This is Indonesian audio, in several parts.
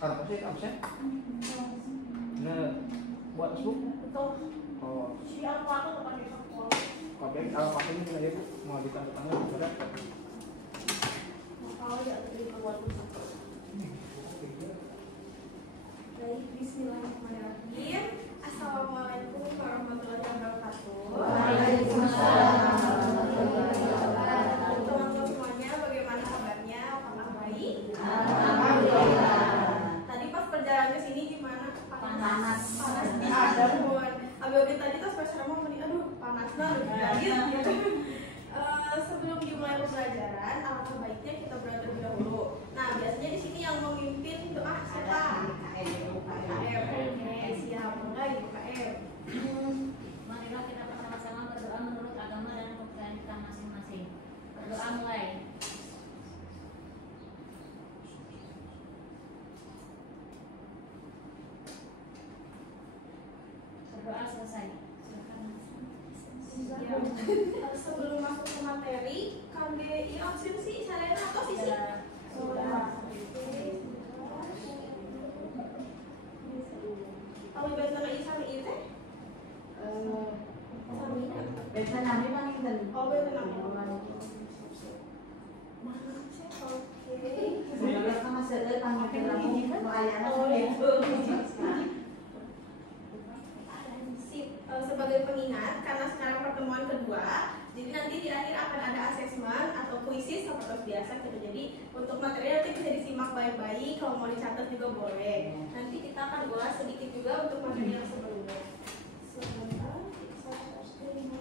Apa sih absen? Nah, buat Facebook? Betul. Oh. Si Alfa tuh pakai faktor. Oke, Alfa ini punya ya Bu, mau ditanda-tanda kepada. Kalau ya dari keluar Facebook. Baik, Bismillahirrahmanirrahim. Assalamualaikum warahmatullahi wabarakatuh. Waalaikumsalam. Teman-teman semuanya, bagaimana kabarnya? Apakah baik? Alhamdulillah. Tadi pas perjalanan ke sini gimana? Panas. Panas di ada buat. Abis tadi tas pas mau mending aduh panas banget gitu. Sebelum dimulai pembelajaran, alangkah baiknya kita berdoa terlebih dahulu. Nah, biasanya di sini yang memimpin doa siapa? KM. Oke, siap. Enggak Ibu KM. Marilah kita bersama-sama berdoa menurut agama dan kepercayaan kita masing-masing. Berdoa mulai. Berdoa selesai. Ya. Sebelum masuk ke materi, KBI absensi Salena atau Sisi? Sudah. Kalau biasa lagi sama itu? Biasa nami panginten. Oh, biasa nami. Oke. Sebenarnya kan masih ada panginten langsung melayani. Oh, itu. Sebagai pengingat, karena sekarang pertemuan kedua, jadi nanti di akhir akan ada asesmen atau kuisis seperti biasa gitu. Jadi untuk materi nanti bisa disimak baik-baik, kalau mau dicatat juga boleh. Nanti kita akan ulas sedikit juga untuk materi yang sebelumnya. Sebentar, saya harus terima.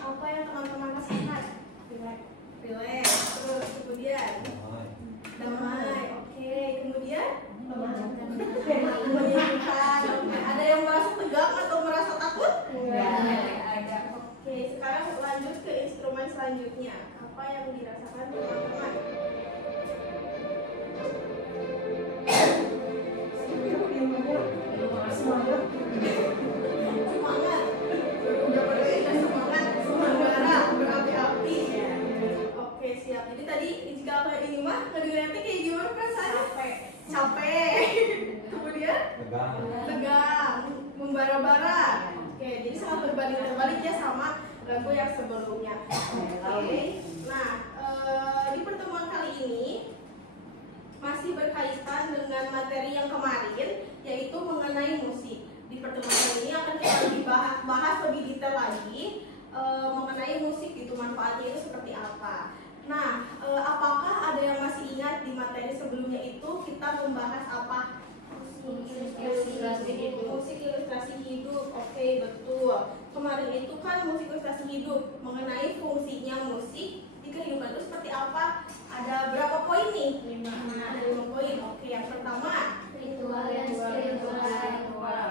apa yang teman-teman rasakan? Relax. Terus kemudian damai. Oke, kemudian menyenangkan. Oke, ada yang merasa tegang atau merasa takut? Ada. Oke, sekarang lanjut ke instrumen selanjutnya. Apa yang dirasakan teman-teman? Semangat. Semangat, semangat, berapi-api. Oke, siap. Jadi tadi jika kayak ini mah ngedengerin kayak gimana perasaan? Capek. Kemudian tegang, membara-bara. Oke, jadi sangat berbanding terbalik ya sama lagu yang sebelumnya. Oke. Nah, di pertemuan kali ini masih berkaitan dengan materi yang kemarin, yaitu mengenai musik. Di pertemuan kali ini akan kita bahas lebih detail lagi mengenai musik itu, manfaatnya itu seperti apa. Nah, apakah ada yang masih ingat di materi sebelumnya itu kita membahas apa? Musik ilustrasi hidup. Oke, betul. Kemarin itu kan musik ilustrasi hidup, mengenai fungsinya musik di kehidupan itu seperti apa. Ada berapa poin nih? 5. Ada 5 poin. Oke, yang pertama Ritual dan spiritual.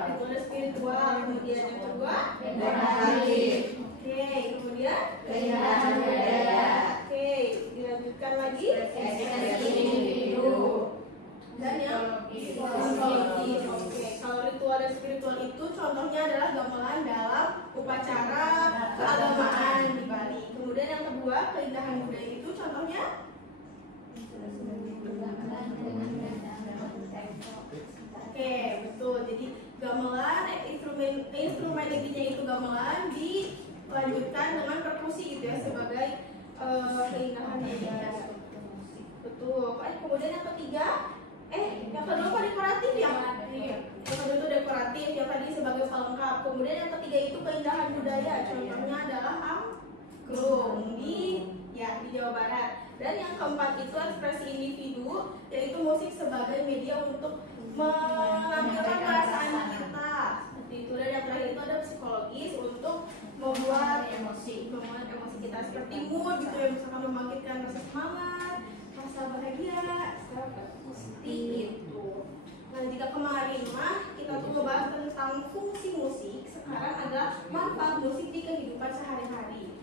ritual spiritual. Kemudian yang kedua Edukasi. Oke, kemudian Keindahan budaya. Oke, dilanjutkan lagi Ekspresi individu. dan yang psikologis. Oke, kalau ritual dan spiritual itu contohnya adalah gamelan dalam upacara keagamaan di Bali. Kemudian yang kedua, keindahan budaya itu contohnya oke, betul. Jadi gamelan, instrumen intinya itu gamelan dilanjutkan dengan perkusi gitu ya sebagai keindahan budaya. Betul. Kemudian yang ketiga, yang kedua apa dekoratif ya? Yang kedua itu dekoratif, yang tadi sebagai pelengkap. Kemudian yang ketiga itu keindahan budaya. Contohnya adalah angklung di Jawa Barat. Dan yang keempat itu ekspresi individu, yaitu musik sebagai media untuk menampilkan perasaan kita. Seperti itu. Dan yang terakhir itu ada psikologis untuk membuat emosi kita seperti mood gitu ya, misalkan membangkitkan rasa semangat, rasa bahagia, seperti itu. Nah, jika kemarin mah kita tuh ngebahas tentang fungsi musik, sekarang adalah manfaat musik di kehidupan sehari-hari.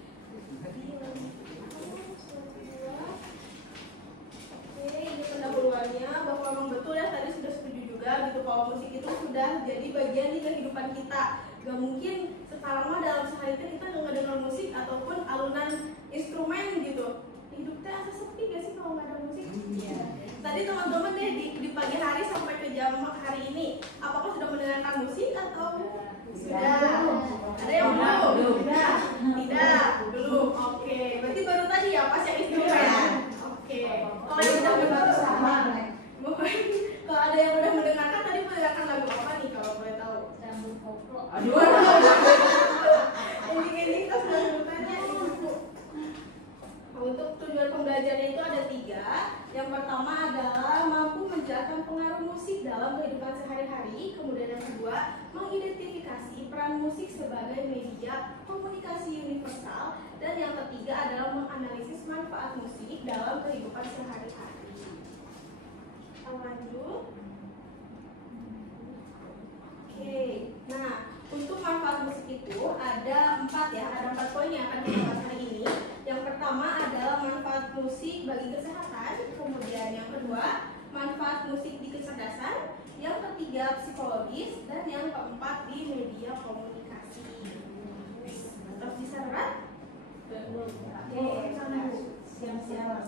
Oke, ini pendahuluannya bahwa memang betul ya, tadi sudah setuju juga gitu kalau musik itu sudah jadi bagian di kehidupan kita. Gak mungkin sekarang mah dalam sehari kita nggak dengar musik ataupun alunan instrumen gitu. Hidupnya asa sepi gak sih kalau nggak ada musik? Iya. Tadi teman-teman deh di pagi hari sampai ke jam hari ini, apakah sudah mendengarkan musik atau sudah? Ada yang belum? Tidak, belum. Oke, berarti baru tadi ya pas yang instrumen. Oke. Kalau yang udah mendengarkan, kalau ada yang udah mendengarkan tadi mendengarkan lagu apa nih kalau boleh tahu? Sambung koplo. Aduh. Ending tas bertanya ibu. Untuk tujuan pembelajaran itu ada 3. Yang pertama adalah mampu menjelaskan pengaruh musik dalam kehidupan sehari-hari. Kemudian yang kedua, mengidentifikasi peran musik sebagai media komunikasi universal. Dan yang ketiga adalah menganalisis manfaat musik dalam kehidupan sehari-hari. Lanjut. Oke, nah untuk manfaat musik itu ada 4 ya, ada 4 poin yang akan kita bahas hari ini. Yang pertama adalah manfaat musik bagi kesehatan, kemudian yang kedua manfaat musik di kecerdasan, yang ketiga psikologis, dan yang keempat di media komunikasi. Terus diserap? Belum. Oke, siap-siap.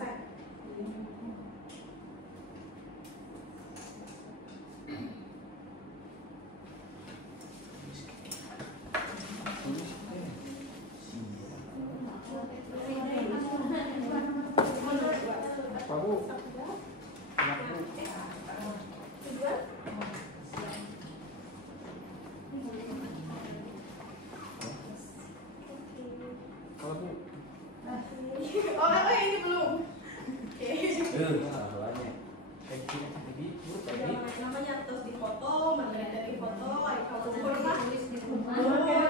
Namanya terus difoto, mana dari foto, kalau tulis di rumah,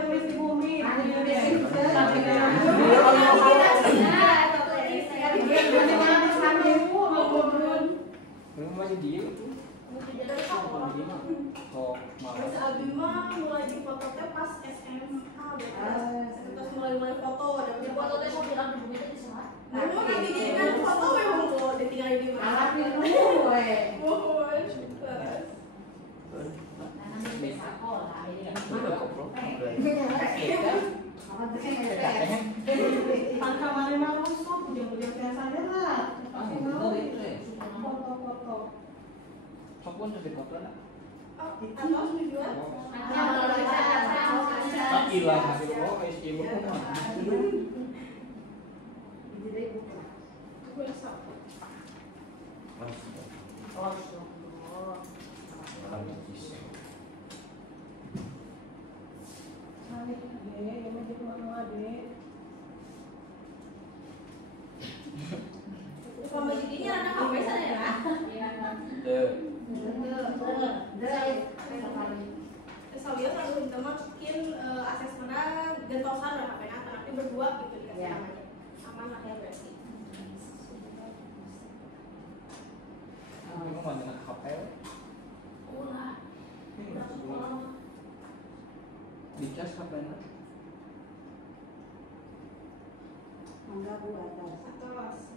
tulis di bumi, Oh, malah. Mas Abi mah mulai di foto teh pas SMA berarti. Terus mulai foto ada Di foto teh mau bilang dulu itu di semat. Mau nanti jadi kan foto we hongko ditinggal di mana? Alat minum we. Mohon. Nah, nanti di sekolah ini kan. Udah koplo. Apa tuh yang Pangka mana mah rusuh, punya biasanya lah. Foto. Foto-foto. Sopun jadi koplo nak. Atau juga Tak hilang nanti lo kayak si ibu mah. besok. Sanik deh, yang menjadi mama deh. Sama jadinya anak apa sana ya? Soalnya kalau kita masukin asesmenan gentosan lah HP tapi berdua gitu dikasih namanya. Aman lah ya berarti. Kamu mau dengan HP? Ulah. Dicas HP-nya. Enggak Bu atas. Atos.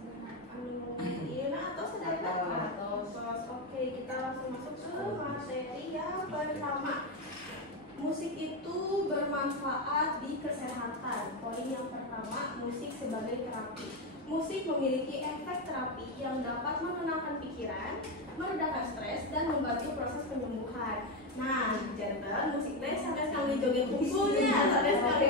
Iya, nah atos ada apa? Atos. Oke, kita langsung masuk ke materi yang pertama. Musik itu bermanfaat di kesehatan. Poin yang pertama, musik sebagai terapi. Musik memiliki efek terapi yang dapat menenangkan pikiran, meredakan stres, dan membantu proses penyembuhan. Nah, jantan musik teh sampai sekali joget hukumnya, sampai sekali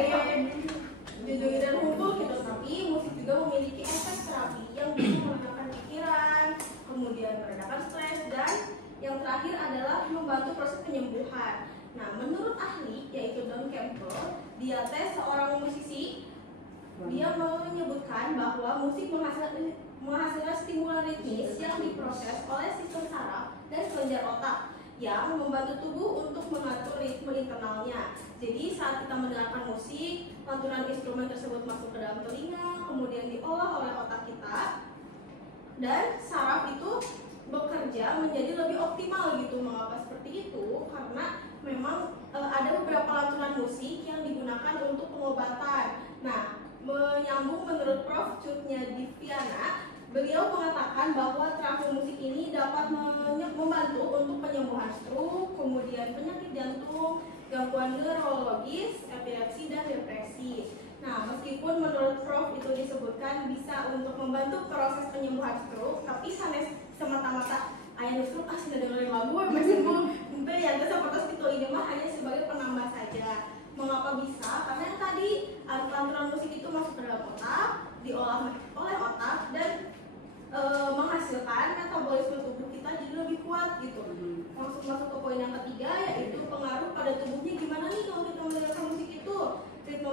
joget dan hukum gitu. Tapi musik juga memiliki efek terapi yang bisa menenangkan pikiran, kemudian meredakan stres, dan yang terakhir adalah membantu proses penyembuhan. Nah, menurut ahli yaitu Don Campbell, dia teh seorang musisi. Dia menyebutkan bahwa musik menghasilkan stimulan ritmis yang diproses oleh sistem saraf dan kelenjar otak yang membantu tubuh untuk mengatur ritme internalnya. Jadi saat kita mendengarkan musik, lantunan instrumen tersebut masuk ke dalam telinga, kemudian diolah oleh otak kita, dan saraf itu bekerja menjadi lebih optimal gitu. Mengapa seperti itu? Karena memang ada beberapa lantunan musik yang digunakan untuk pengobatan. Nah, menyambung menurut Prof. Cutnya Diviana, beliau mengatakan bahwa terapi musik ini dapat membantu untuk penyembuhan stroke, kemudian penyakit jantung, gangguan neurologis, epilepsi, dan depresi. Nah, meskipun menurut Prof itu disebutkan bisa untuk membantu proses penyembuhan stroke, tapi sanes semata-mata ayah stroke sudah dengerin lagu, sembuh. Itu yang seperti itu ini mah hanya sebagai penambah saja. Mengapa bisa? Karena yang tadi lantunan musik itu masuk ke dalam otak, diolah oleh otak, dan menghasilkan metabolisme tubuh kita jadi lebih kuat gitu. Masuk ke poin yang ketiga, yaitu pengaruh pada tubuhnya. Gimana nih kalau kita mendengarkan musik itu? Ritme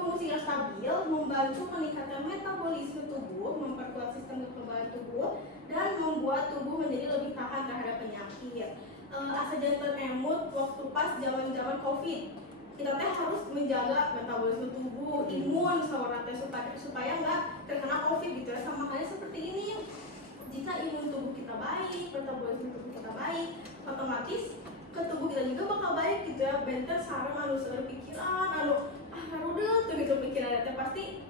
musik yang stabil membantu meningkatkan metabolisme tubuh, memperkuat sistem kekebalan tubuh, dan membuat tubuh menjadi lebih tahan terhadap penyakit. Asa jantung emut waktu pas zaman COVID, kita teh harus menjaga metabolisme tubuh, imun supaya nggak terkena COVID gitu ya. Sama halnya seperti ini, jika imun tubuh kita baik, metabolisme tubuh kita baik, otomatis ke tubuh kita juga bakal baik gitu ya. Benten sarang anu seueur pikiran, karudeul tuh gitu pikiran teh pasti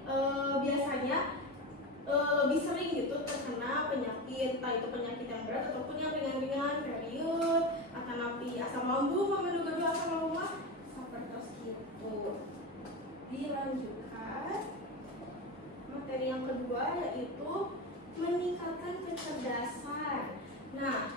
biasanya lebih sering gitu terkena penyakit, entah itu penyakit yang berat ataupun yang ringan-ringan, period, akan napi asam lambung, menuju asam lambung mah seperti itu. Dilanjutkan materi yang kedua, yaitu meningkatkan kecerdasan. Nah,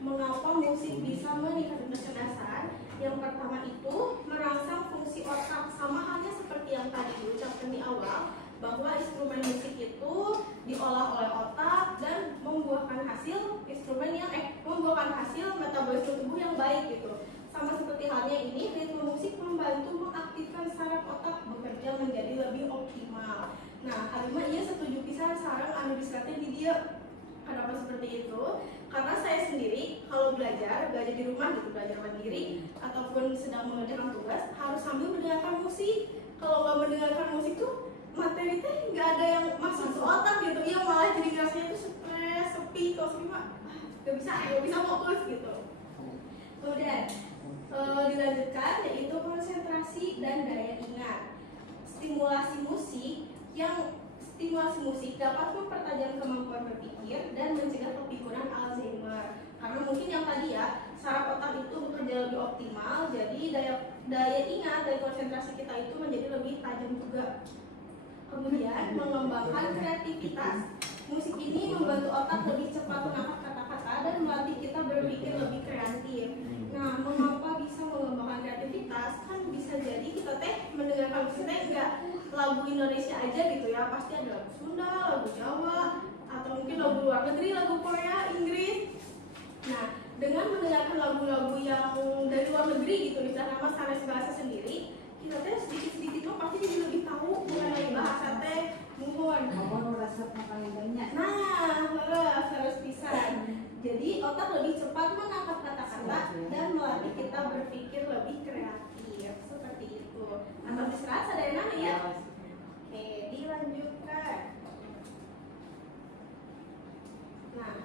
mengapa musik bisa meningkatkan kecerdasan? Yang pertama itu merangsang fungsi otak, sama halnya seperti yang tadi diucapkan di awal, bahwa instrumen musik itu diolah oleh otak dan membuahkan hasil metabolisme tubuh yang baik gitu. Sama seperti halnya ini, ritme musik membantu mengaktifkan saraf otak bekerja menjadi lebih optimal. Nah, Halimah ia setuju pisan sarang anu disebutkan di dia. Kenapa seperti itu? Karena saya sendiri kalau belajar di rumah gitu, belajar mandiri ataupun sedang mengerjakan tugas harus sambil mendengarkan musik. Kalau nggak mendengarkan musik tuh materi teh nggak ada yang masuk ke otak gitu, ya malah jadi rasanya tuh stres, sepi, kalau sepi mah nggak bisa fokus gitu. Kemudian dilanjutkan yaitu konsentrasi dan daya ingat. Stimulasi musik dapat mempertajam kemampuan berpikir dan mencegah kepikunan Alzheimer. Karena mungkin yang tadi ya, saraf otak itu bekerja lebih optimal, jadi daya ingat dan konsentrasi kita itu menjadi lebih tajam juga. Kemudian mengembangkan kreativitas. Musik ini membantu otak lebih cepat menangkap kata-kata dan melatih kita berpikir lebih kreatif. Nah, mengapa bisa mengembangkan kreativitas? Kan bisa jadi kita mendengarkan musik enggak lagu Indonesia aja gitu ya, pasti ada lagu Sunda, lagu Jawa, atau mungkin lagu luar negeri, lagu Korea, Inggris. Nah, dengan mendengarkan lagu-lagu yang dari luar negeri gitu, misalnya Mas sanes bahasa sendiri, kita sedikit-sedikit pasti jadi lebih tahu mengenai bahasa muhun. Mau resep paling banyak. Nah, harus pisan. Jadi otak lebih cepat menangkap kata-kata dan melatih kita berpikir lebih kreatif. Seperti itu. Atau diserah ada yang nanya ya? Oke, dilanjutkan. Nah,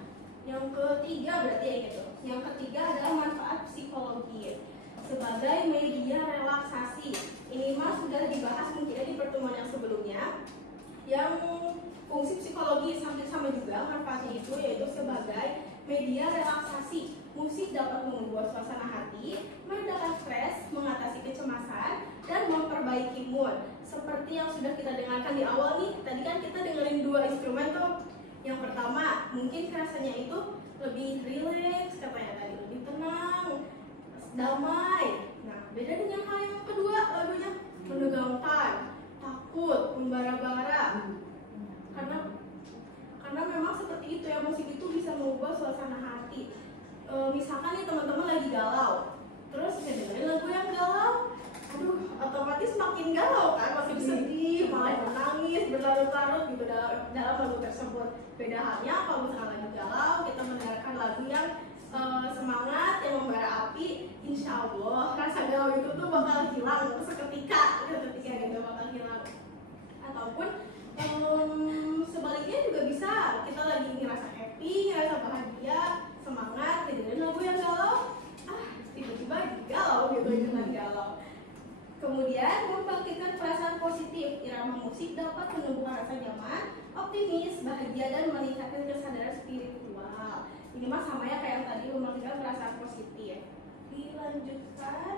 yang ketiga berarti ya gitu. Yang ketiga adalah manfaat psikologi sebagai media relaksasi. Ini mah sudah dibahas mungkin di pertemuan yang sebelumnya. Yang fungsi psikologi hampir sama juga manfaatnya itu, yaitu sebagai media relaksasi. Musik dapat membuat suasana hati, meredakan stres, mengatasi kecemasan, dan memperbaiki mood. Seperti yang sudah kita dengarkan di awal nih, tadi kan kita dengerin 2 instrumen tuh. Yang pertama, mungkin rasanya itu lebih rileks, katanya tadi, lebih tenang, damai. Nah, beda dengan hal yang kedua, lagunya menegangkan, takut, membara-bara. Karena memang seperti itu ya, musik itu bisa mengubah suasana hati. Misalkan nih teman-teman lagi galau, terus dengerin lagu yang galau, aduh, otomatis makin galau kan, makin sedih, malah menangis, berlarut-larut gitu dalam lagu tersebut. Beda halnya kalau misalnya lagi galau, kita mendengarkan lagu yang semangat, yang membara api, insya Allah rasa galau itu tuh bakal hilang seketika gitu bakal hilang. Ataupun sebaliknya juga bisa, kita lagi ngerasa happy, ngerasa bahagia, semangat, dengerin lagu yang galau, tiba-tiba galau gitu dengan galau. Kemudian membangkitkan perasaan positif. Irama musik dapat menumbuhkan rasa nyaman, optimis, bahagia, dan meningkatkan kesadaran spiritual. Ini mah sama ya kayak yang tadi, membangkitkan perasaan positif. Dilanjutkan.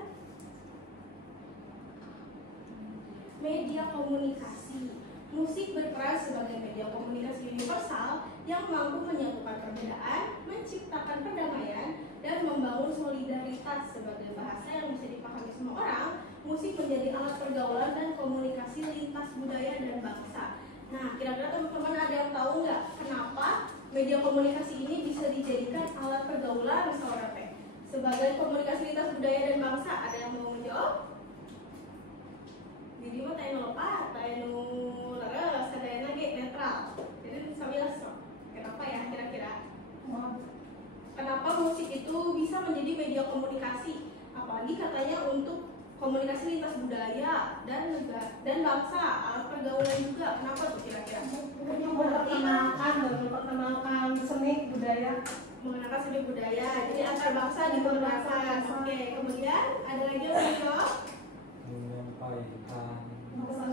Media komunikasi. Musik berperan sebagai media komunikasi universal yang mampu menyatukan perbedaan, menciptakan perdamaian, dan membangun solidaritas. Sebagai bahasa yang bisa dipahami semua orang, musik menjadi alat pergaulan dan komunikasi lintas budaya dan bangsa. Nah, kira-kira teman-teman ada yang tahu nggak kenapa media komunikasi ini bisa dijadikan alat pergaulan misalnya sebagai komunikasi lintas budaya dan bangsa? Ada yang mau menjawab? Jadi mah tanya lepas, tanya leres, tanya lagi netral. Jadi sambil kenapa ya kira-kira? Kenapa musik itu bisa menjadi media komunikasi? Apalagi katanya untuk komunikasi lintas budaya dan bangsa, alat pergaulan juga. Kenapa tuh kira-kira? Memperkenalkan seni budaya. Mengenalkan seni budaya. Jadi antar bangsa diperkenalkan. Oke, kemudian ada lagi yang menjawab?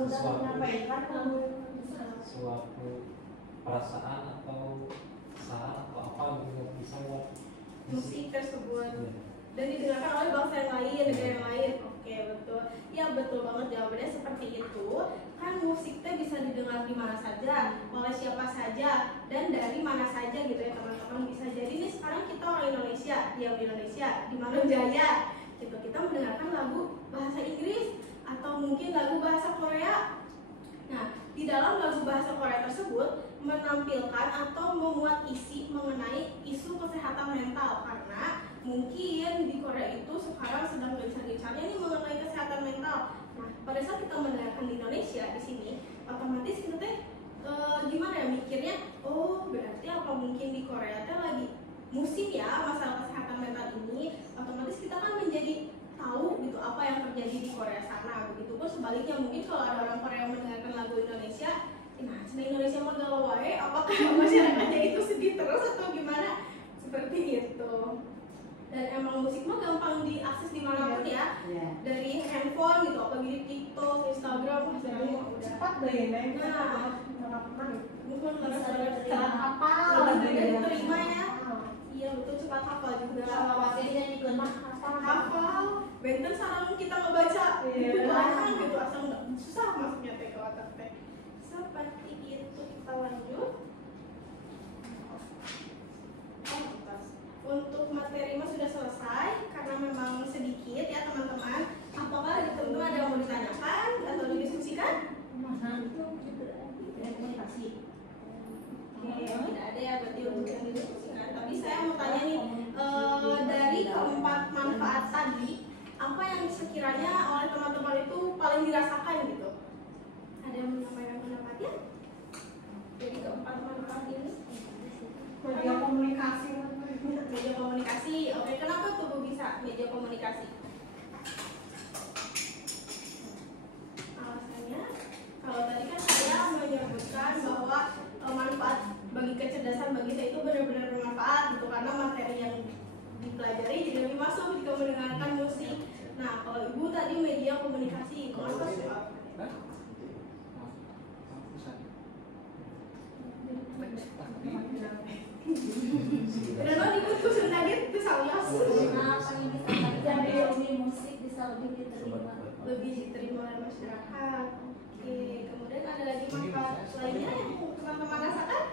menyampaikan suatu perasaan atau saran atau apa gitu bisa buat musik tersebut dan didengarkan oleh bangsa yang lain, negara yang lain. Oke, betul. Ya, betul banget jawabannya seperti itu. Kan musik teh bisa didengar di mana saja, oleh siapa saja, dan dari mana saja gitu ya teman-teman. Bisa jadi nih sekarang kita orang Indonesia, diam di Indonesia, di Manojaya gitu, kita mendengarkan lagu bahasa Inggris atau mungkin lagu bahasa Korea. Nah, di dalam lagu bahasa Korea tersebut menampilkan atau memuat isi mengenai isu kesehatan mental, karena mungkin di Korea itu sekarang sedang gencar-gencarnya nih mengenai kesehatan mental. Nah, pada saat kita mendengarkan di Indonesia di sini, otomatis kita teh gimana ya mikirnya? Oh, berarti apa mungkin di Korea teh lagi musim ya masalah kesehatan mental ini? Otomatis kita kan menjadi tahu gitu apa yang terjadi di Korea sana. Begitupun sebaliknya, mungkin kalau ada orang Korea yang mendengarkan lagu Indonesia, nah di Indonesia mah galau wae, apakah masyarakatnya itu sedih terus atau gimana? Seperti itu. dan emang musik mah gampang diakses dimanapun ya, Iya. dari handphone gitu, apalagi di TikTok, Instagram, sekarang mah udah. Cepat deh, Neng. Nah, bukan karena Cepat apa? lebih diterima ya. Iya betul, cepat hafal juga. Salawatnya dinyanyikan mah Hafal, benten sarang kita ngebaca Iya. banyak gitu, asal nggak susah masuknya teh ke otak teh. Seperti itu, kita lanjut. Untuk materi mah sudah selesai karena memang sedikit ya teman-teman. Apakah ada teman-teman ada yang mau ditanyakan atau didiskusikan? komunikasi. Oke, tidak ada ya berarti untuk yang didiskusikan. Tapi saya mau tanya nih, dari keempat manfaat tadi, apa yang sekiranya oleh teman-teman itu paling dirasakan gitu? Ada yang menyampaikan pendapatnya? Dari keempat manfaat ini? Media komunikasi. Media komunikasi. Oke, kenapa tuh Bu bisa media komunikasi? Alasannya, kalau tadi kan saya menyebutkan bahwa manfaat bagi kecerdasan bagi saya itu benar-benar bermanfaat gitu, karena materi yang dipelajari jadi lebih masuk jika mendengarkan musik. Nah, kalau Ibu tadi media komunikasi, kenapa sih? Hah? Kenapa diputus tadi itu salah? Kenapa ini bisa jadi lebih musik bisa lebih diterima? Lebih diterima oleh masyarakat. Oke, kemudian ada lagi manfaat lainnya yang teman-teman rasakan?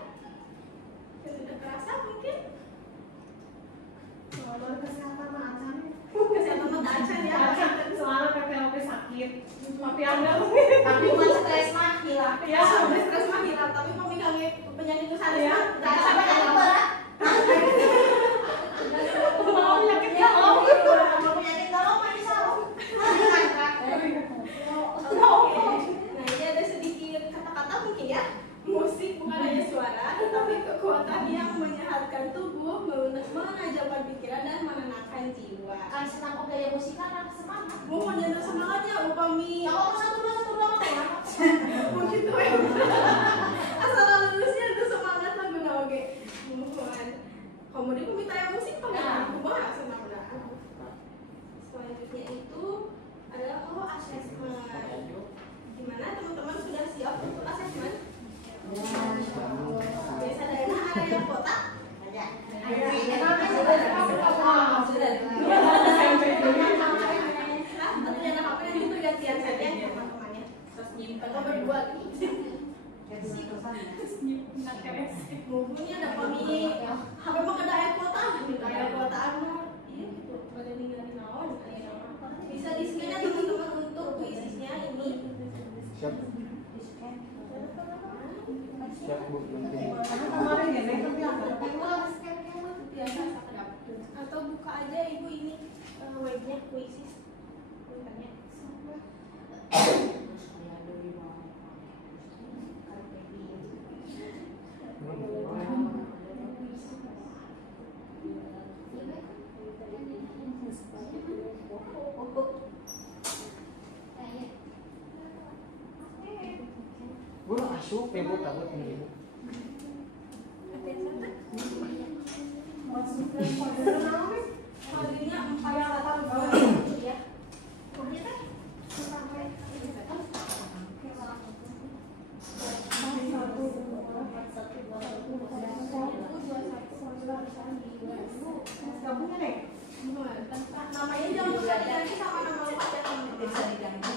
Yang sudah terasa mungkin? Soal kesehatan mah acan. Kesehatan mata acan ya. Soalnya PPLP sakit. Tapi Anda Tapi bukan stres mah hilang. ya Sampai stres mah hilang, tapi pemikirannya penyakit itu sadar Iya. mah nggak sampai Sampai ada berat. mau penyakitnya mau. Penyakit galon mah bisa. Nah, ini ada sedikit kata-kata mungkin ya. Musik bukan hanya suara, tetapi kekuatan yang menyehatkan tubuh, menajamkan pikiran dan menenangkan jiwa. Kan senang gaya musikan lah semangat. Mohon jangan semangatnya upami Kalau satu dua mungkin tuh ya. Asal lulusnya itu semangat lah guna oke. Mohon. Kemudian pemintaan musik pengen kumaha senang dah. Selanjutnya itu adalah assessment. Gimana teman-teman sudah siap untuk assessment? Biasa daerah ada yang kota? Pergantian saja teman-temannya. Terus nyimpen nomor 2 Bukunya ada kami HP mah ada air kota gitu, air kota anu. Iya gitu. Pada ninggalin naon. Bisa di-scan ya teman-teman untuk puisinya ini. Siap. Siap Bu. Kemarin ya Neng tapi agak Biasa sekedap. Atau buka aja Ibu ini webnya puisis. Internet. Bu asup ya Bu, takut nih Bu. Ada yang sana? masukkan pada nama. Kodenya 412 ya. Gabungnya Neng. Namanya jangan lupa diganti sama nama lengkap yang bisa diganti.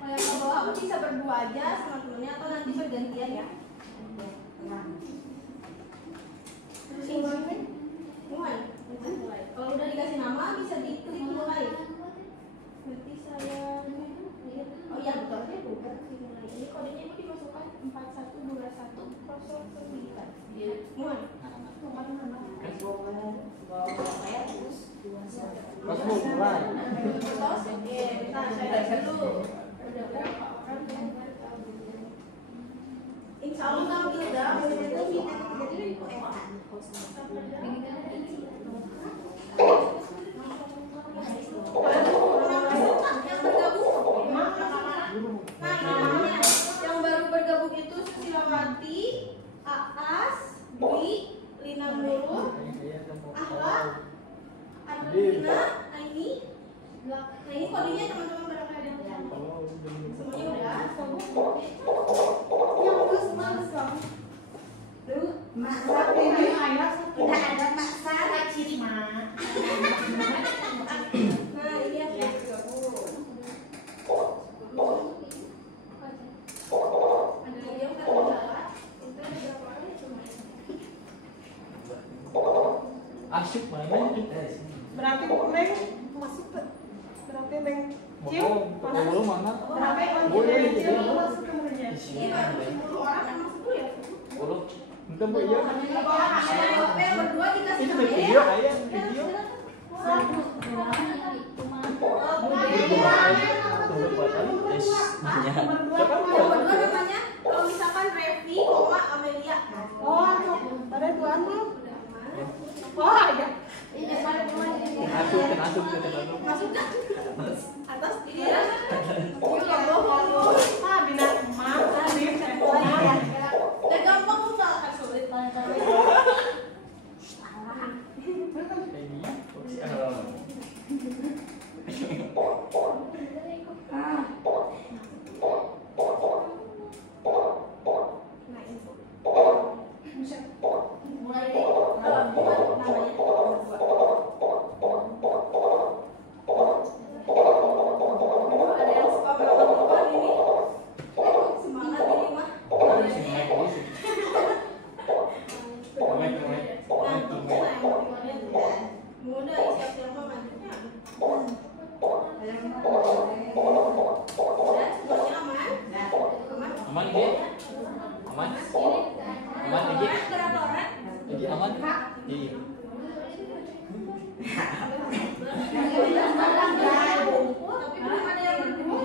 Kalau yang ke bawah bisa berdua aja sama temennya atau nanti bergantian ya. Terus ini mulai. Kalau udah dikasih nama bisa diklik mulai. Berarti saya oh iya betul. Ini kodenya itu dimasukkan 412109. Mulai. Mas Bu, mulai. Terus oke, nah saya lihat dulu udah berapa orang yang tahu. Insya Allah kalau tidak yang baru bergabung itu Nah ini kodenya teman-teman barangkali ada yang Kalau udah semuanya udah. Yang terus males dong. Tuh, masak ini udah ada masak ciri mak. Nah ini yang ke-30. Ada lagi yang ke-28. Itu ada berapa orang cuma? asyik mainnya kita. Berarti Neng masuk ke. Berarti Neng cium. Mau dulu mana? Berarti Boleh, Neng cium boleh. masuk ke mulutnya. Ini baru 10 orang yang masuk dulu ya. Dulu. Entah Bu ya. Yang berdua dikasih Itu nama ya. video ayah, video. Yang berdua namanya kalau misalkan Revi, Amelia. Oh, ada dua tuh. Udah aman. Oh, ya. Masuk ke dalam. Masuk kan? Atas ini ya. Yuk ya bohong. Ah, bina emak tadi teleponnya. Udah gampang kok nggak akan sulit. Nah info. Mulai deh. Ada yang suka melakukan ini. Semangat ini mah. Mudah siap-siap mah mantunya. Udah, semuanya aman? Aman? Aman ini? Aman? Aman ini? Berapa orang? Ini aman? Iya. Tapi belum ada yang berdua.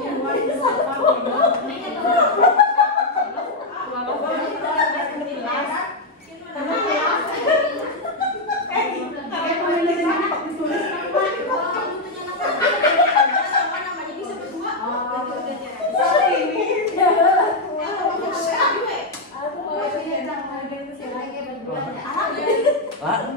Sama namanya bisa berdua. Pak.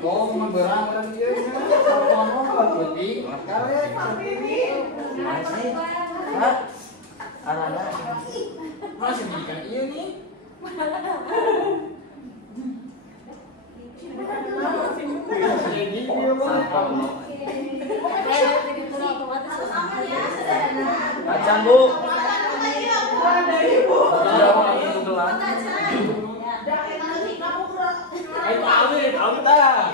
Oh, memberang kan dia. Ngomong apa putih? Kalian masih. Hah? Anak-anak. Masih bikin iya nih. Jadi dia mah. Harus aman ya, sederhana. Kacang Bu. Ada ibu. Ada itu gelang. Tahu tak?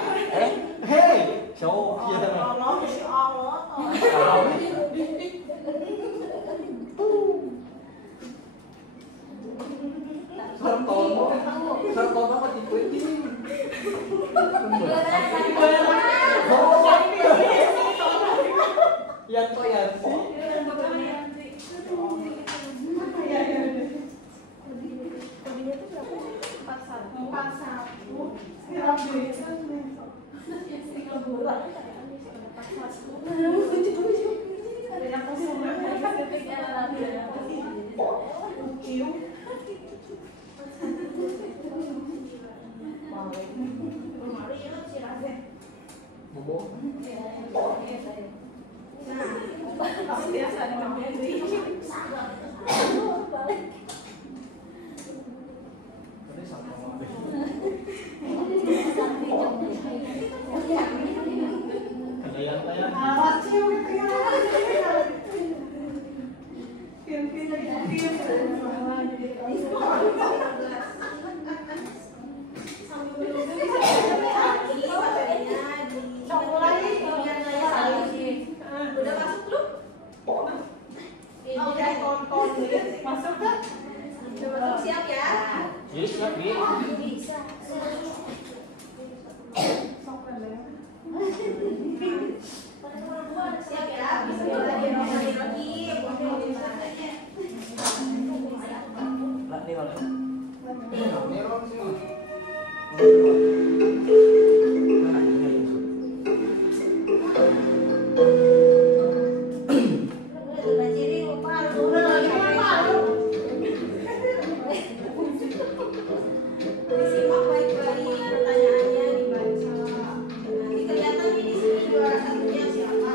Hei, show dia. Sartono apa tipe ini? Ya toh ya sih. Kodenya itu berapa? 41. 41. Siap deh. Ada yang kusuman. Cium. Bobo. Nah, biasa dimakan di Ini sama Kalian Awas cium gitu ya. Cium. sambil menunggu bisa lagi baterainya di udah masuk belum? Oke, tonton nih. Masuk kan? Udah masuk, siap ya? Yes, siap, Bi. Siap ya? Bismillahirrahmanirrahim. Disimak baik-baik pertanyaannya, dibaca. Nanti kelihatan nih di sini juara satunya siapa.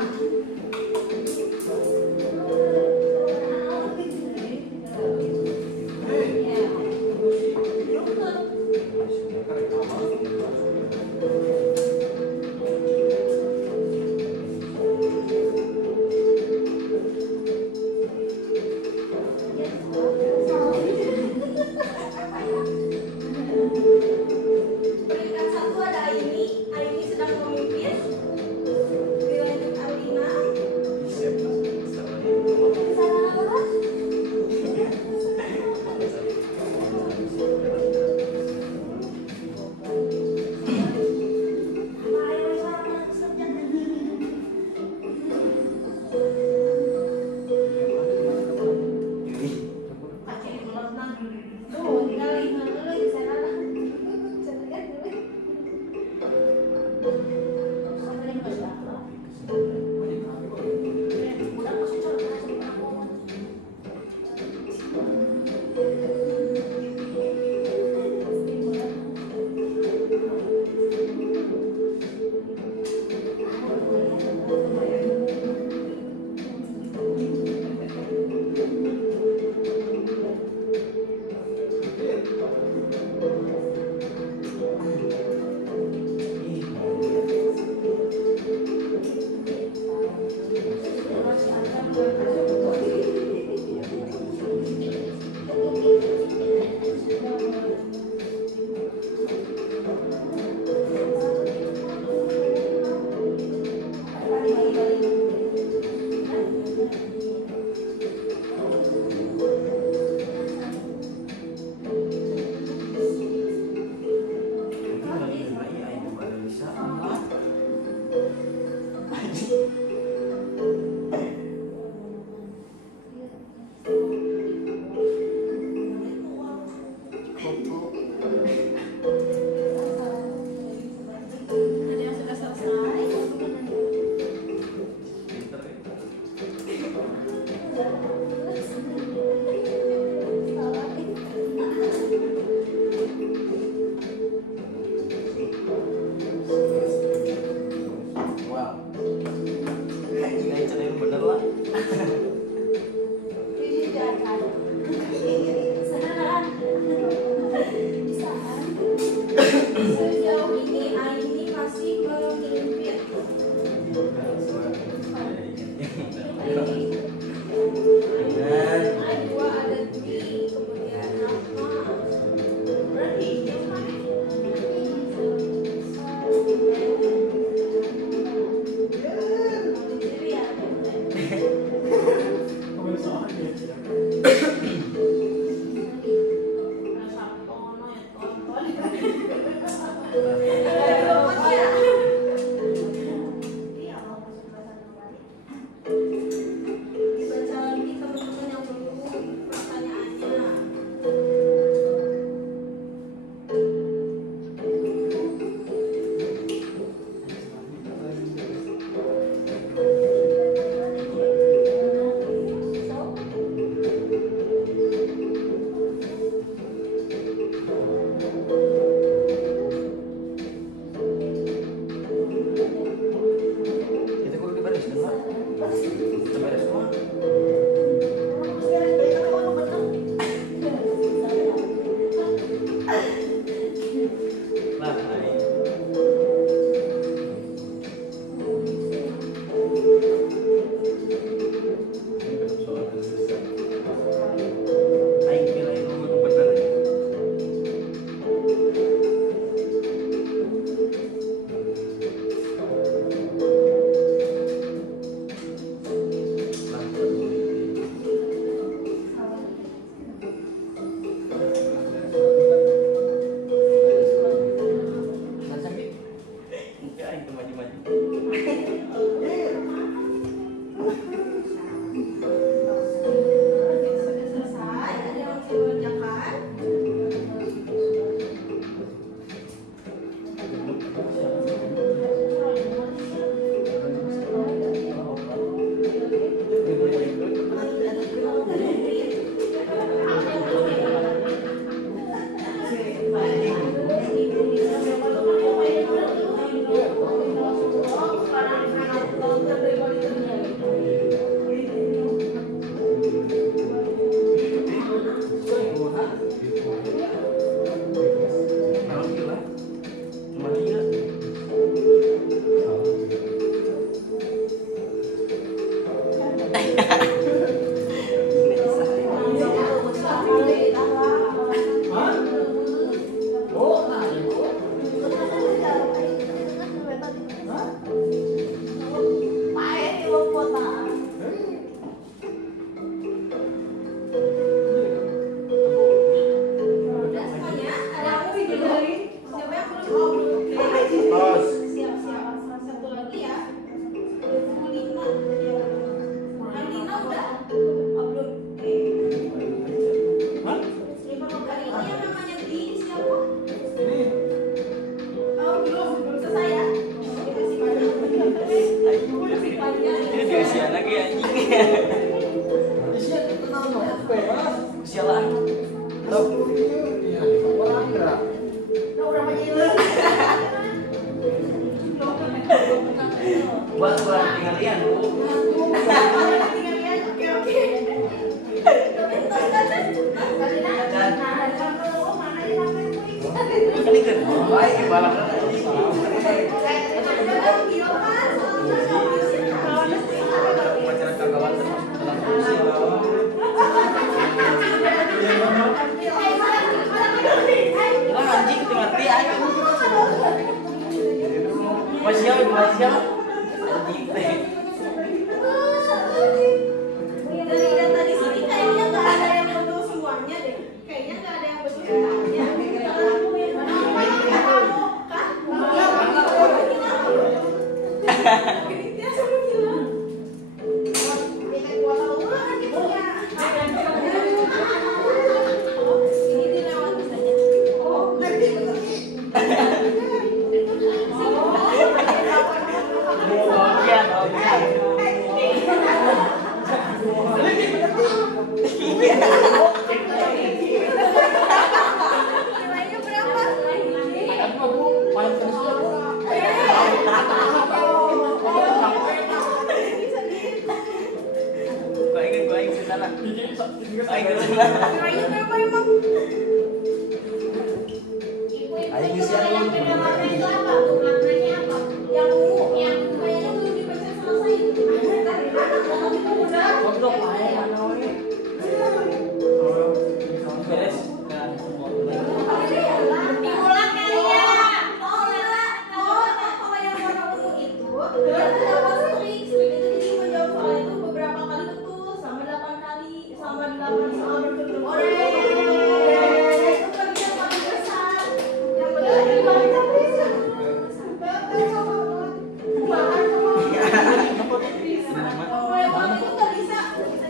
Orang enggak. Buat tinggal Bu. Ini kan baik balap. Masyarakat kawan dalam fungsi anjing ngerti ayo. Masih anjing teh. Dari data di sini kayaknya nggak ada yang betul semuanya deh. Kayaknya nggak ada yang betul semuanya. Dia sama gila. Ini dilewati saja. Nilainya berapa? Gua ingin ke sana. Nilainya berapa emang? Ibu-ibu itu yang beda warna itu apa tuh? Maknanya apa? Yang ungu, yang kayaknya belum dibaca sama saya. Untuk beres. Diulang kali ya. Kalau yang warna ungu itu dia terdapat string. String itu jadi menjawab soal itu beberapa kali betul, sama 8 kali, sama 8 soal berturut-turut. Itu kelebihan paling besar. Yang betul itu paling besar. Kalau yang warna itu nggak bisa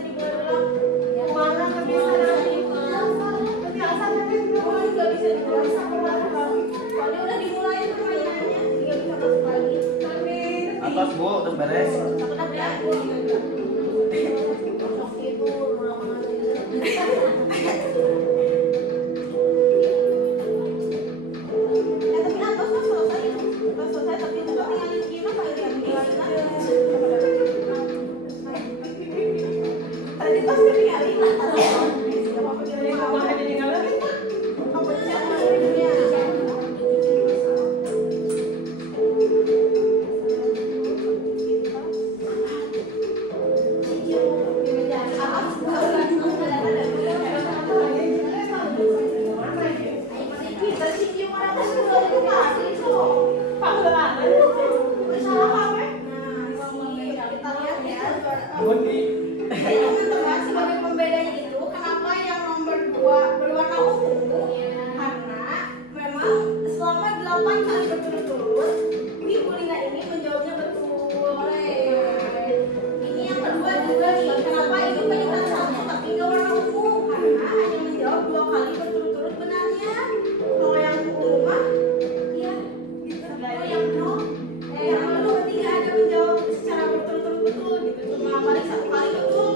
diberulang. Yang warna nggak bisa diberulang. Nggak bisa diberulang sampai berapa kali. Soalnya udah dimulai permainannya, nggak bisa masuk lagi. Atas Bu, udah beres. Takut ada aku. Itu ulang tapi atas mas selesai. Pas selesai tapi itu kan tinggalin Gina pakai tinggalin tadi pas ketinggalin apa tinggalin apa ada tinggalin apa siapa namanya teman-teman sebagai pembedanya itu kenapa yang nomor 2 berwarna ungu karena memang selama 8 kali berturut-turut Ibu Lina ini menjawabnya betul. Ini yang kedua juga nih kenapa ini penyitaan 1 tapi nggak warna ungu karena hanya menjawab 2 kali berturut-turut benarnya. Kalau yang ungu mah iya gitu. Yang penuh berarti nggak ada menjawab secara berturut-turut betul gitu, cuma paling 1 kali betul,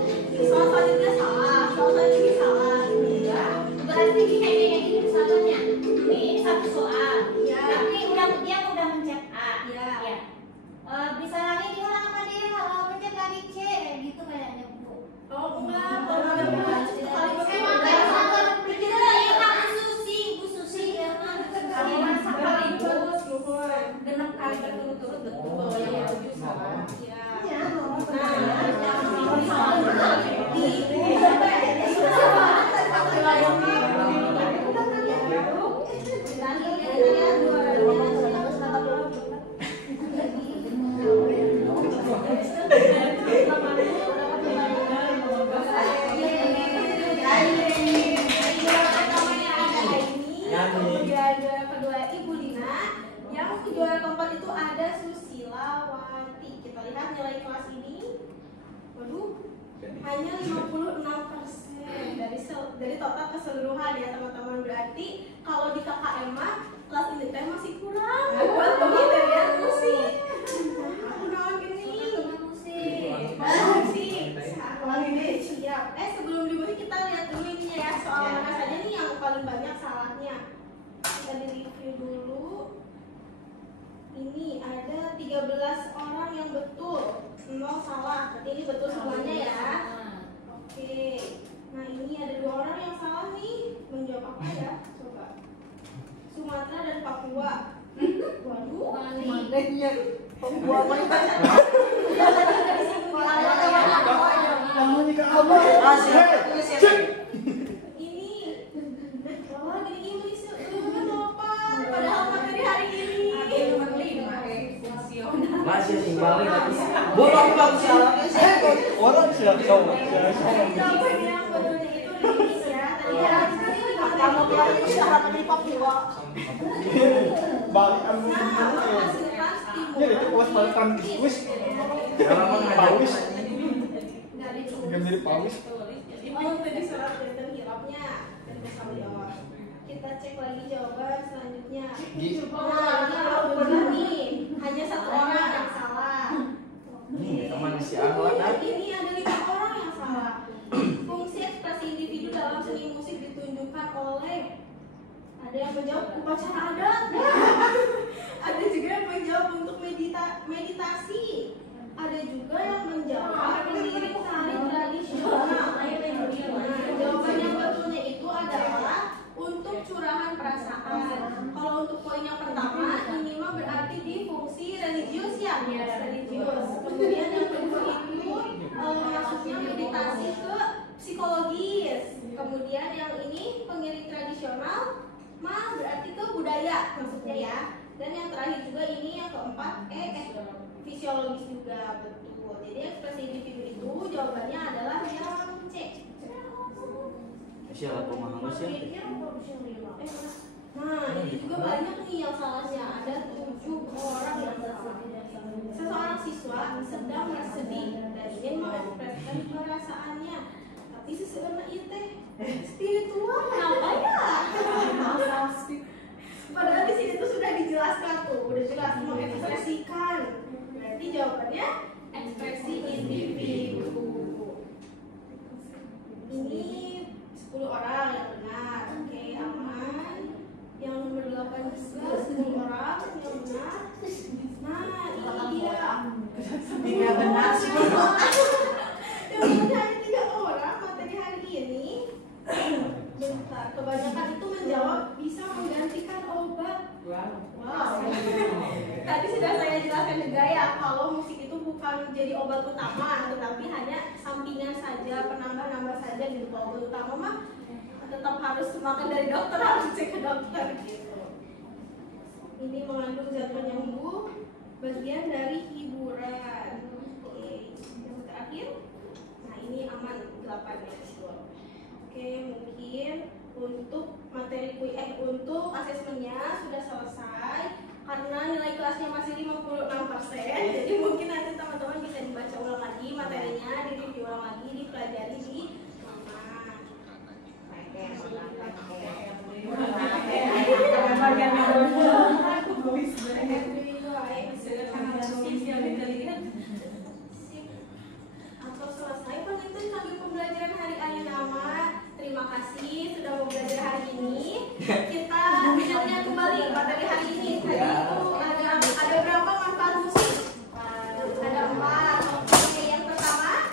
soal selanjutnya salah, soal selanjutnya salah gitu ya. Berarti kayak ini misalnya ini satu soal, Iya. tapi dia udah mencet A, Iya. ya. Bisa lagi diulang apa dia kalau mencet lagi C, gitu kayaknya Bu. Oh enggak, kalau ada benar 1 kali betul. Bu Susi, ya kan? Genap kali berturut-turut betul, kalau yang 7 salah. Iya. Juara kedua Ibu Lina, yang juara keempat itu ada Susilawati. Kita lihat nilai kelas ini. Waduh, hanya 56% dari total keseluruhan ya teman-teman. Berarti kalau di KKM kelas ini teh masih kurang buat pembedaan musik. Aku naon gini musik siap. Sebelum di musik kita lihat dulu ini ya soal mana saja nih yang paling banyak 13 orang yang betul, 0 salah. Berarti ini betul semuanya ya. Oke. Nah ini ada 2 orang yang salah nih. Menjawab apa ya? Coba. Sumatera dan Papua. Waduh. Mandeknya Papua apa itu? Kamu nih Kak Abah. Ini. Wah, gini Indonesia. Lupa. Padahal materi hari ini. Masih timbalik lagi. Bolong bang salah. Orang siapa? Jawaban yang betulnya itu Indonesia. Tadi Kamu bilang itu syarat di Papua. Balik kamu. Ya itu kelas balikan wis. Pawis. Bukan mirip pawis. Oh, tadi surat dan hirapnya. Kita cek lagi jawaban selanjutnya. Nah, ini kalau benar nih, hanya 1 orang yang salah. Nih, teman si Ahmad. Ini ada 5 orang yang salah. Fungsi ekspresi individu dalam seni musik ditunjukkan oleh, ada yang menjawab upacara adat. Ada juga yang menjawab untuk meditasi. Ada juga yang menjawab pendidik tari tradisional. Nah, jawaban yang betulnya itu adalah untuk curahan perasaan. Kalau untuk poin yang pertama, ini mah berarti di fungsi religius ya, religius. Kemudian yang kedua itu maksudnya meditasi ke psikologis. Kemudian yang ini pengiring tradisional mah berarti ke budaya maksudnya ya. Dan yang terakhir juga ini yang keempat fisiologis juga, betul. Jadi ekspresi individu itu jawabannya adalah yang C. Siapa pemahaman sih? Nah, ini juga banyak nih yang salahnya. Ada 7 orang yang salah. Seseorang siswa sedang bersedih dan ingin mengekspresikan perasaannya, tapi sebenarnya itu spiritual kenapa ya? Padahal di sini tuh sudah dijelaskan tuh, udah jelas mengekspresikan. Berarti jawabannya ekspresi individu. Ini 10 orang yang benar. Oke, aman. Yang nomor 8 juga 10 orang yang benar. Nah, ini dia. Tidak benar semua. Yang benar hanya 3 orang materi hari ini. Bentar, kebanyakan itu menjawab bisa menggantikan obat. Wow. Tadi sudah saya jelaskan juga ya, kalau musik itu bukan jadi obat utama, tetapi hanya sampingan saja, penambah-nambah saja gitu. Kalau obat utama mah tetap harus makan dari dokter, harus cek ke dokter gitu. Ini mengandung zat penyembuh, bagian dari hiburan. Oke, yang terakhir, nah ini aman 8 ya. Oke, mungkin untuk materi untuk asesmennya sudah selesai karena nilai kelasnya masih 56%. Jadi mungkin nanti teman-teman bisa dibaca ulang lagi materinya, direview ulang lagi, dipelajari di rumah. Atau selesai penelitian kami pembelajaran hari ini nama. Terima kasih sudah mau belajar hari ini. Kita ingatnya kembali materi hari ini. Tadi itu ada berapa manfaat musik? Ada 4. Oke, yang pertama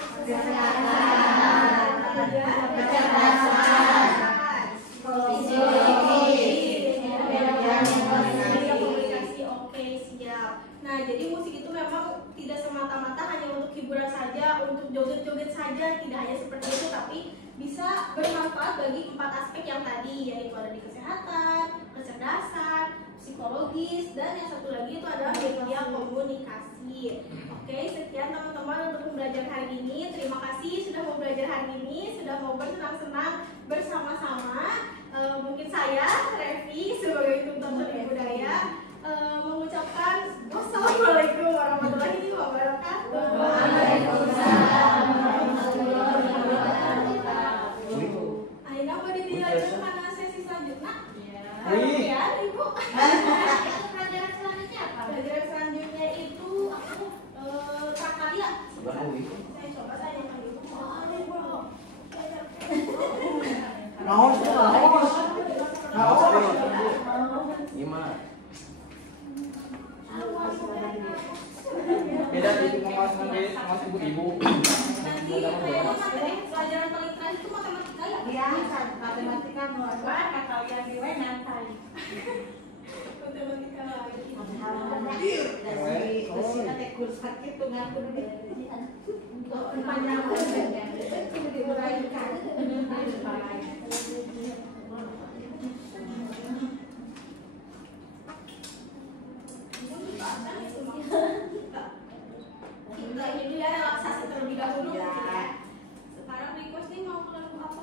komunikasi. Oke, siap. Nah, jadi musik itu memang tidak semata-mata hanya untuk hiburan saja, untuk joget-joget saja, tidak hanya seperti itu, tapi bisa bermanfaat bagi 4 aspek yang tadi, yaitu ada di kesehatan, kecerdasan, psikologis, dan yang satu lagi itu adalah media komunikasi. Oke, sekian teman-teman untuk pembelajaran hari ini. Terima kasih sudah mau belajar hari ini, sudah mau bersenang-senang bersama-sama. Mungkin saya, Revi, sebagai tutor seni budaya, mengucapkan wassalamualaikum warahmatullahi wabarakatuh. Waalaikumsalam warahmatullahi wabarakatuh. Aina mau dilanjut mana sesi selanjutnya? Ya, Ibu. Pelajaran selanjutnya apa? Pelajaran selanjutnya itu prakarya. Saya coba tanyakan dulu. Gimana? Masih ibu-ibu. Nanti kayaknya materi pelajaran paling terakhir itu matematika ya? Iya, matematika mau apa kalian di nantai. Matematika lagi. Masih nanti kurs sakit tuh ngaku dulu. Panjang itu diuraikan. Kita ini dulu ya relaksasi terlebih dahulu. Ya. Sekarang request nih mau lagu apa?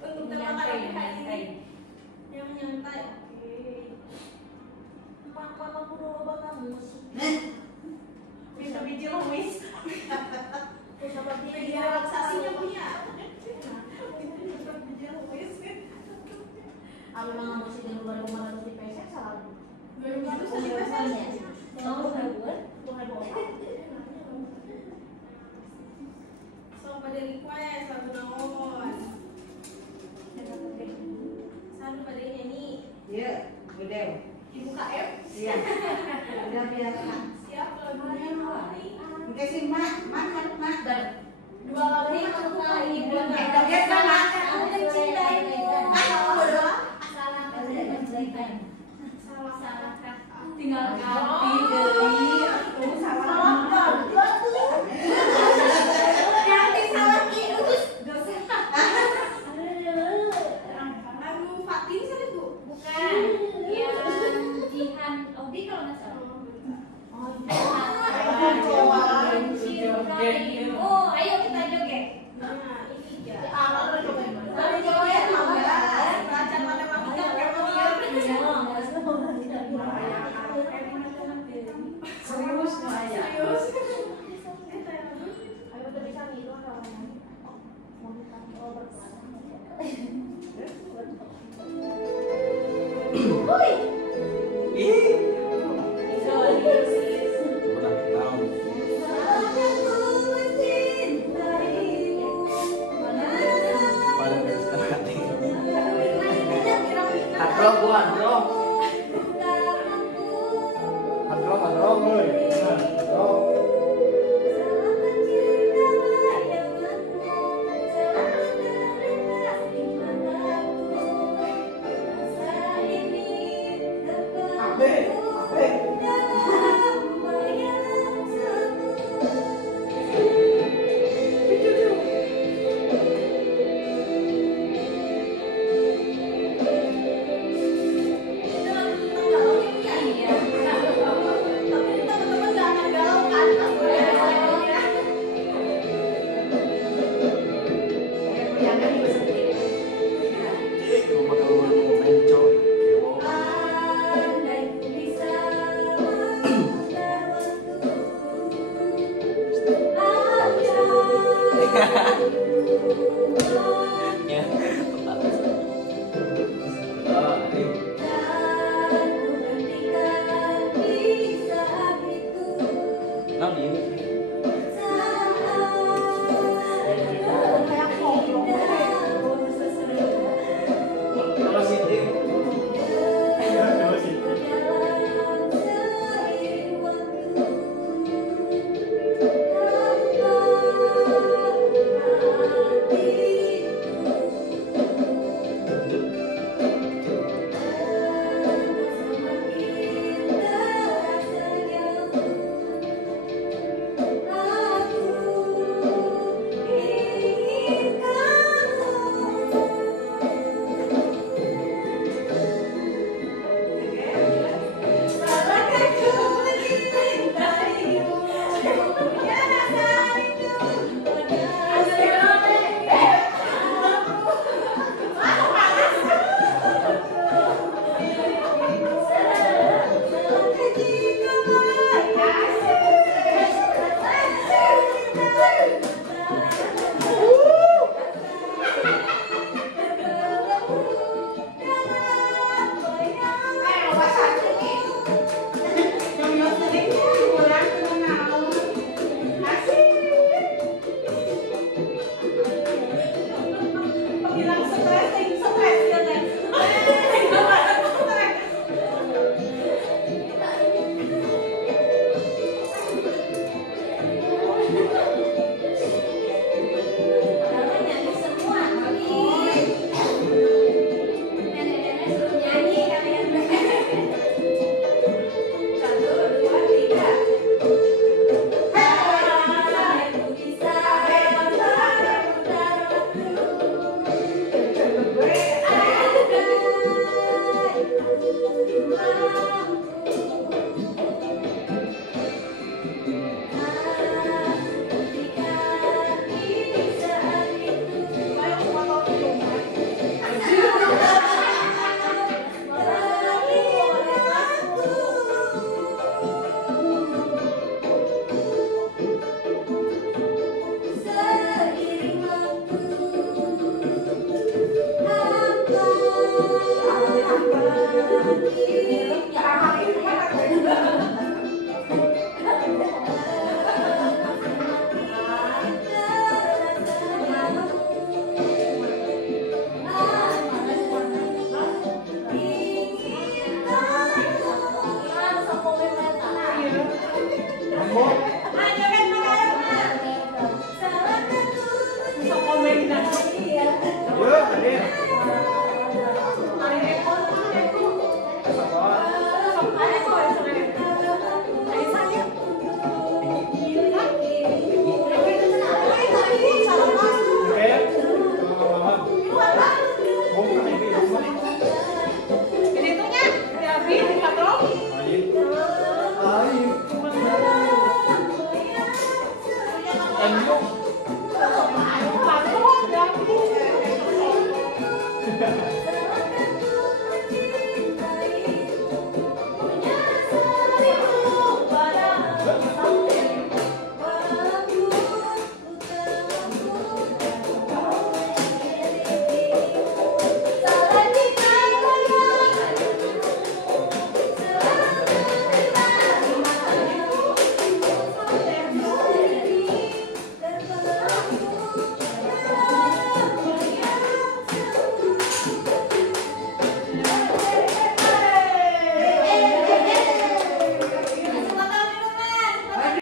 Untuk tema kali ini. Yang nyantai. Oke. Mama dulu bakal musik. Bisa biji lumis. Media relaksasinya punya. Kalau memang musik yang 2.500 di PC salah. 2000 di pesan. Mau buat? So pada request lagu naon? Satu pada nyanyi. Iya, udah. Ibu KM. Iya. Udah biasa. Siap lagunya. Oke sih, Mak. Mak harus Mak. Dua lagu yang aku ibu Dia sama. aku mencintaimu. Salahkah tinggal hati dari Lagu Fatin sih Bu. bukan yang Jihan Audi kalau nggak salah. Oh, ayo kita joget. Nah, ini dia. Lalu joget mama. Belajar matematika Serius nggak ya? serius. Ayo kita bisa nih lah kalau nyanyi. Mau kita berkelas. Udah tahu. Pada sekarang. Adro gua, Adro.